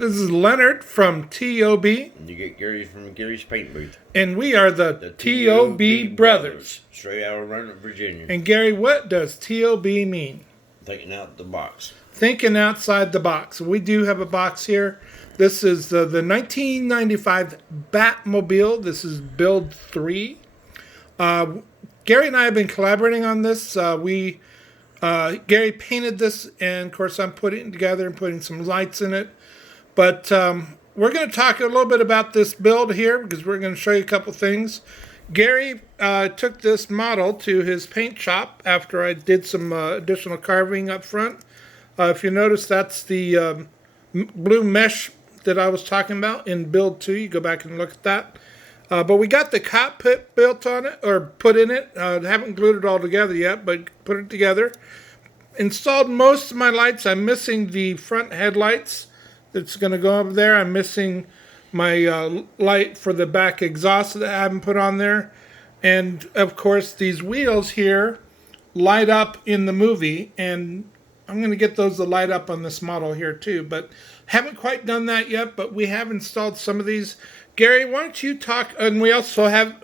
This is Leonard from T.O.B. And you get Gary from Gary's Paint Booth. And we are the T.O.B. brothers. Straight out of Roanoke, Virginia. And Gary, what does T.O.B. mean? Thinking out the box. Thinking outside the box. We do have a box here. This is the 1995 Batmobile. This is build 3. Gary and I have been collaborating on this. Gary painted this, and of course I'm putting it together and putting some lights in it. But we're going to talk a little bit about this build here because we're going to show you a couple things. Gary took this model to his paint shop after I did some additional carving up front. If you notice, that's the blue mesh that I was talking about in build 2. You go back and look at that. But we got the cockpit built on it, or put in it. Haven't glued it all together yet, but put it together. Installed most of my lights. I'm missing the front headlights that's going to go up there. I'm missing my light for the back exhaust that I haven't put on there. And, of course, these wheels here light up in the movie, and I'm going to get those to light up on this model here, too. But haven't quite done that yet, but we have installed some of these. Gary, why don't you talk? And we also have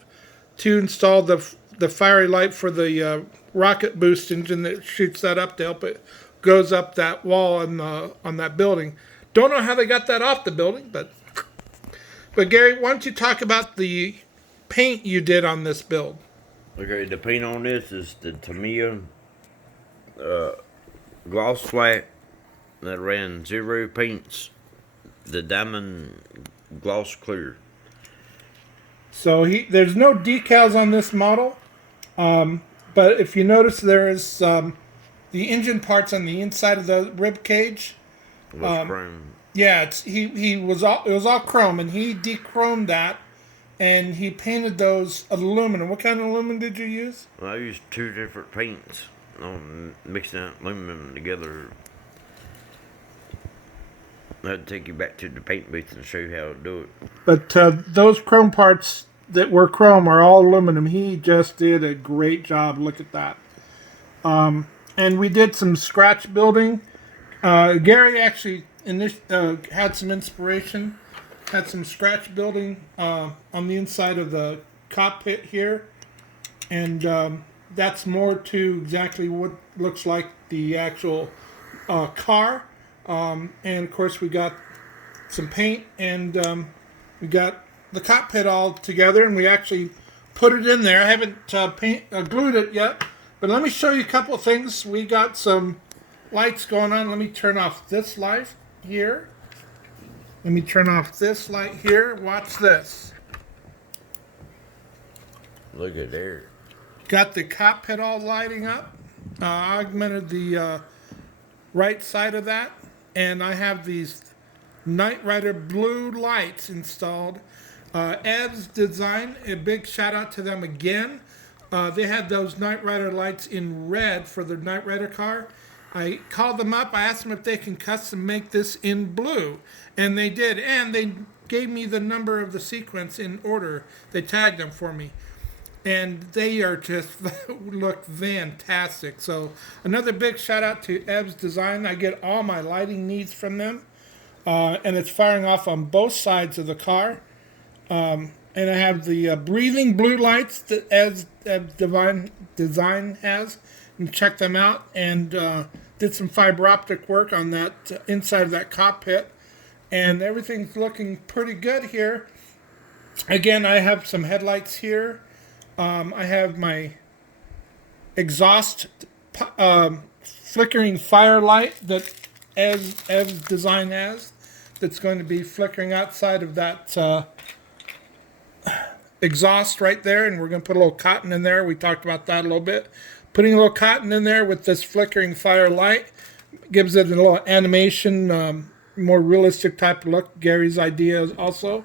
to install the fiery light for the rocket boost engine that shoots that up to help it goes up that wall on that building. Don't know how they got that off the building, but Gary, why don't you talk about the paint you did on this build? Okay, the paint on this is the Tamiya Gloss Black that ran 0 paints, the Diamond Gloss Clear. So there's no decals on this model, but if you notice, there is the engine parts on the inside of the rib cage. It was chrome. Yeah, it was all chrome, and he de-chromed that, and he painted those aluminum. What kind of aluminum did you use? Well, I used 2 different paints on mixing that aluminum together. I'd take you back to the paint booth and show you how to do it. But those chrome parts that were chrome are all aluminum. He just did a great job. Look at that. And we did some scratch building. Gary actually had some inspiration, had some scratch building on the inside of the cockpit here. And that's more to exactly what looks like the actual car. And of course we got some paint, and we got the cockpit all together, and we actually put it in there. I haven't glued it yet, but let me show you a couple of things. We got some lights going on. Let me turn off this light here. Let me turn off this light here. Watch this. Look at there. Got the cockpit all lighting up. Augmented the right side of that. And I have these Knight Rider blue lights installed. T.O.B Design, a big shout out to them again. They had those Knight Rider lights in red for the Knight Rider car. I called them up. I asked them if they can custom make this in blue. And they did. And they gave me the number of the sequence in order. They tagged them for me. And they are just look fantastic. So another big shout out to T.O.B Design. I get all my lighting needs from them. And it's firing off on both sides of the car. And I have the breathing blue lights that T.O.B Design has. You can check them out. And did some fiber optic work on that inside of that cockpit. And everything's looking pretty good here. Again, I have some headlights here. I have my exhaust flickering firelight that T.O.B Design has, that's going to be flickering outside of that exhaust right there, and we're going to put a little cotton in there. We talked about that a little bit. Putting a little cotton in there with this flickering firelight gives it a little animation, more realistic type of look. Gary's idea also.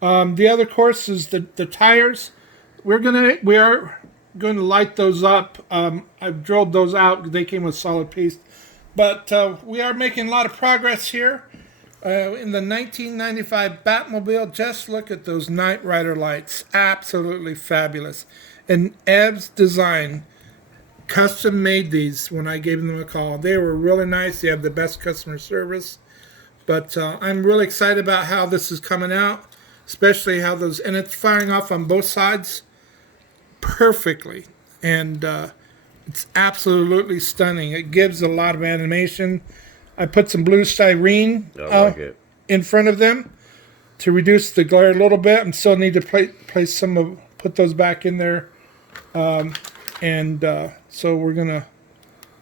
The other course is the tires. We are going to light those up. I've drilled those out. They came with solid piece. But we are making a lot of progress here. In the 1995 Batmobile, just look at those Knight Rider lights. Absolutely fabulous. And T.O.B Design custom made these when I gave them a call. They were really nice. They have the best customer service. But I'm really excited about how this is coming out, especially how those, and it's firing off on both sides perfectly. And it's absolutely stunning. It gives a lot of animation. I put some blue styrene in front of them to reduce the glare a little bit. I still need to place some of, put those back in there. So we're going to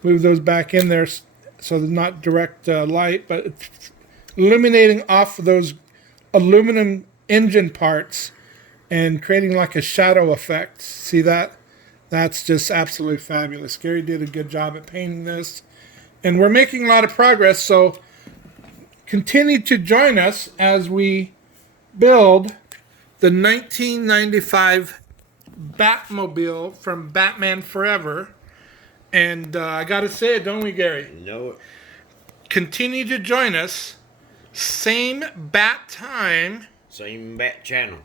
move those back in there so they're not direct light, but it's illuminating off of those aluminum engine parts and creating like a shadow effect. See that? That's just absolutely fabulous. Gary did a good job at painting this. And we're making a lot of progress, so continue to join us as we build the 1995 Batmobile from Batman Forever. And I got to say it, don't we, Gary? No. Continue to join us. Same bat time. Same bat channel.